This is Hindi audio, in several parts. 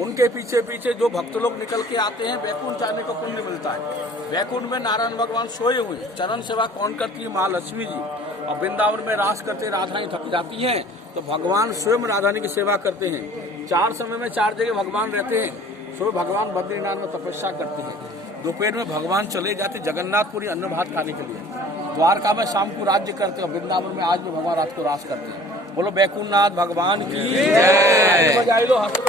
उनके पीछे पीछे जो भक्त लोग निकल के आते हैं, वैकुंठ जाने को पुण्य मिलता है। वैकुंठ में नारायण भगवान सोए हुए, चरण सेवा कौन करती है? महालक्ष्मी जी। और वृंदावन में रास करते राधाएं थक जाती हैं तो भगवान स्वयं राधानी की सेवा करते हैं। 4 समय में 4 जगह भगवान रहते हैं। सुबह भगवान बद्रीनाथ में तपस्या करते हैं, दोपहर में भगवान चले जाते जगन्नाथपुरी अन्न भात खाने के लिए, द्वारका में शाम को राज्य करते हैं, वृंदावन में आज भी भगवान रात को रास करते हैं। बोलो बैकुंठनाथ भगवान की जय। बजाई लो, हंस लो।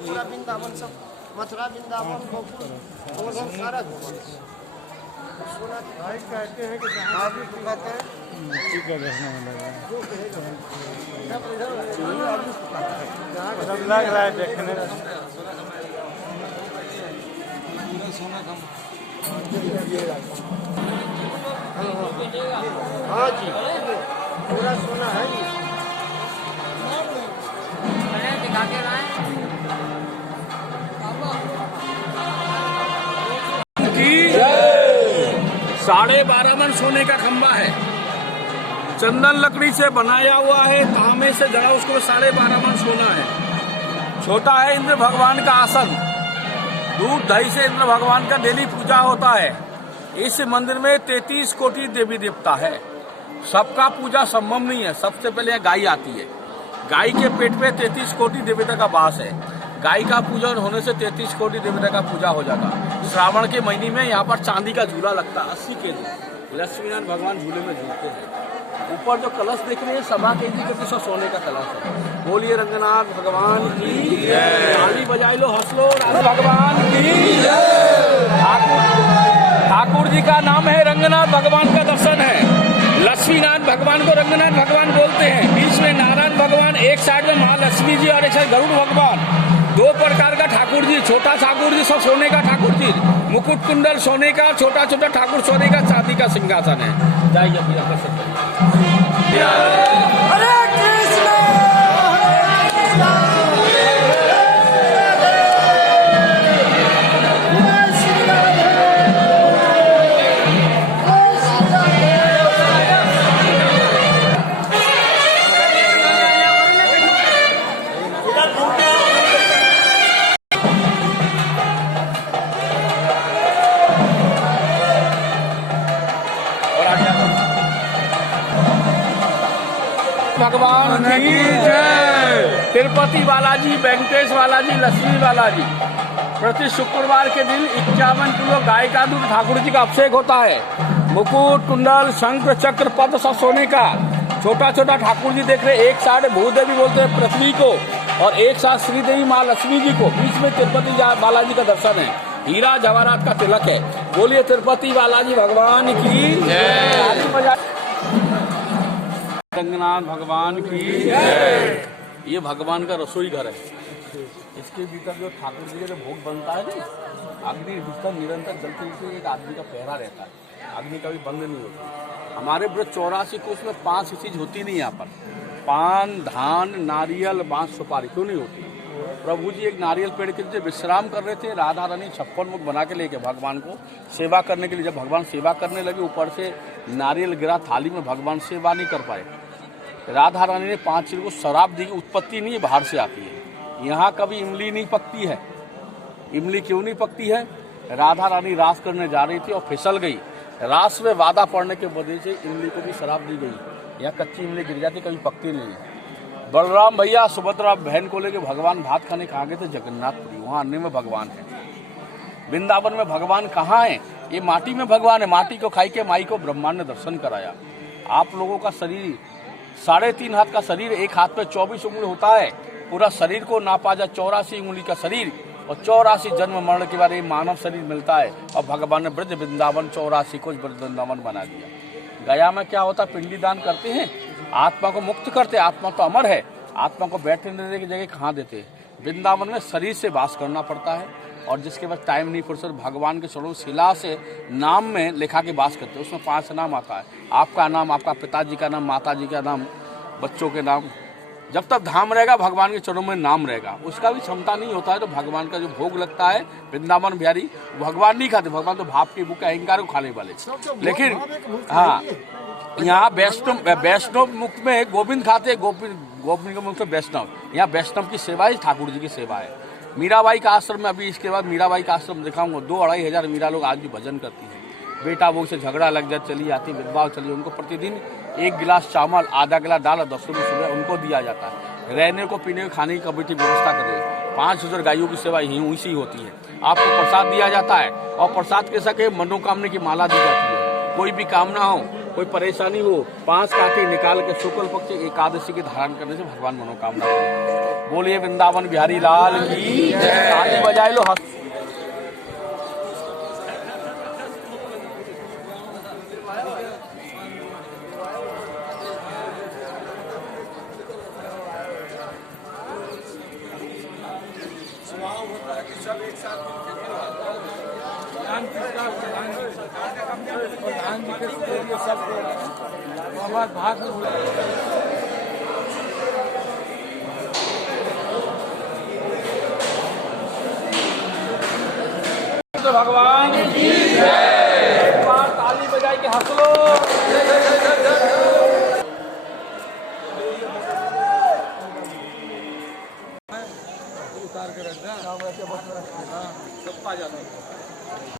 पूरा वृंदावन सब, मथुरा वृंदावन गोकुल सारा कहते हैं कि जहाँ भी कहते हैं लग रहा है देखने। हाँ जी, पूरा सोना है जी। दिखा के लाए 12.5 मन सोने का खंबा है, चंदन लकड़ी से बनाया हुआ है, तांबे से जड़ा उसको 12.5 मन सोना है। छोटा है इंद्र भगवान का आसन, दूध दही से इंद्र भगवान का डेली पूजा होता है। इस मंदिर में 33 कोटि देवी देवता है, सबका पूजा संभव नहीं है। सबसे पहले गाय आती है, गाय के पेट पे 33 कोटि देवता का वास है। गाय का पूजन होने से 33 कोटि देवता का पूजा हो जाता। श्रावण के महीने में यहाँ पर चांदी का झूला लगता है, 80 केजी। लक्ष्मीनारायण भगवान झूले में झूलते हैं। ऊपर जो कलश देख रहे हैं 1.25 केजी का 200 सोने का कलश है। बोलिए रंगनाथ भगवान की जय। ताली बजाई लो, हंस लो, भगवान की जय। ठाकुर जी का नाम है रंगनाथ, भगवान का दर्शन है। लक्ष्मीनाथ भगवान को रंगनाथ भगवान बोलते हैं। बीच में नारायण भगवान, एक साइड में महालक्ष्मी जी और एक साइड गरुड़ भगवान। 2 प्रकार का ठाकुर जी, छोटा ठाकुर जी सब सोने का ठाकुर जी, मुकुट कुंडल सोने का, छोटा छोटा ठाकुर सोने का, चांदी का सिंहासन है। जाइए भैया हरे कृष्ण। भगवान की जय। तिरुपति बालाजी, वेंकटेश बालाजी, लक्ष्मी बालाजी, प्रति शुक्रवार के दिन 51 किलो गाय का दूध ठाकुर जी का अभिषेक होता है। मुकुट कुंडल शंख चक्र पद्म सब सोने का। छोटा छोटा ठाकुर जी देख रहे, एक साइड भूदेवी बोलते हैं पृथ्वी को, और एक साथ श्रीदेवी माँ लक्ष्मी जी को, बीच में तिरुपति बालाजी का दर्शन है। हीरा जवाहरात का तिलक है। बोलिए तिरुपति बालाजी भगवान की जय। रंगनाथ भगवान की जय। ये भगवान का रसोई घर है। इसके भीतर जो ठाकुर जी का भोग बनता है ना, अग्नि भीतर निरंतर जलते हुए एक आदमी का पहरा रहता है, अग्नि कभी बंद नहीं होती। हमारे व्रत 84 कोष में 5 चीज होती नहीं यहाँ पर, पान, धान, नारियल, बांस, सुपारी क्यों नहीं होती? प्रभु जी एक नारियल पेड़ के नीचे विश्राम कर रहे थे, राधा रानी 56 मुख बना के लेके भगवान को सेवा करने के लिए। जब भगवान सेवा करने लगे, ऊपर से नारियल गिरा थाली में, भगवान सेवा नहीं कर पाए। राधा रानी ने 5 चीज को शराब दी। उत्पत्ति नहीं बाहर से आती है, यहाँ कभी इमली नहीं पकती है। इमली क्यों नहीं पकती है? राधा रानी रास करने जा रही थी और फिसल गई। रास में वादा पड़ने के वजह से इमली को भी शराब दी गई। यहाँ कच्ची इमली गिर जाती, कभी पकती नहीं है। बलराम भैया सुभद्रा बहन को लेकर भगवान भात खाने कहाँ गए थे? जगन्नाथपुरी। वहाँ अन्य में भगवान है। वृंदावन में भगवान कहाँ है? ये माटी में भगवान है। माटी को खाई के माई को ब्रह्मांड ने दर्शन कराया। आप लोगों का शरीर 3.5 हाथ का शरीर, एक हाथ पे 24 उंगली होता है। पूरा शरीर को नापा जाए 84 उंगली का शरीर, और 84 जन्म मरण के बाद ये मानव शरीर मिलता है। और भगवान ने ब्रज वृंदावन 84 को वृंदावन बना दिया। गया में क्या होता? पिंडी दान करते हैं, आत्मा को मुक्त करते। आत्मा तो अमर है, आत्मा को बैठने देने की जगह कहाँ देते? वृंदावन में शरीर से वास करना पड़ता है। और जिसके पास टाइम नहीं फुर्सत, भगवान के स्वरूप शिला से नाम में लिखा के वास करते हैं। उसमें 5 नाम आता है। आपका नाम, आपका पिताजी का नाम, माताजी का नाम, बच्चों के नाम, जब तक धाम रहेगा भगवान के चरणों में नाम रहेगा। उसका भी क्षमता नहीं होता है तो भगवान का जो भोग लगता है वृंदावन बिहारी, भगवान नहीं खाते, भगवान तो भाप की भूख अहंकार को खाने वाले। लेकिन हाँ, यहाँ वैष्णव मुख में गोविंद खाते, गोविंद के मुख में वैष्णव। यहाँ वैष्णव की सेवा है, ठाकुर जी की सेवा है। मीराबाई का आश्रम में अभी इसके बाद मीराबाई का आश्रम दिखाऊंगा। 2-2.5 हजार मीरा लोग आज भी भजन करती है। बेटा बहू से झगड़ा लग जाए चली जाती, विधवा चली, उनको प्रतिदिन 1 गिलास चावल, आधा गिलास दाल और 10 रुपये सुबह उनको दिया जाता है। रहने को, पीने को, खाने की कमेटी व्यवस्था कर रही है। 5000 गायों की सेवा यहीं उसी होती है। आपको प्रसाद दिया जाता है और प्रसाद के सके मनोकामना की माला दी जाती है। कोई भी कामना हो, कोई परेशानी हो, 5 कांटे निकाल के शुक्ल पक्ष एकादशी के धारण करने से भगवान मनोकामना करते। बोलिए वृंदावन बिहारी लाल की जय। ताली बजाए लो, हंस। भगवान की जय। एक बार ताली बजाई के हंस लो। उतार के रखना, सब पा जाता है।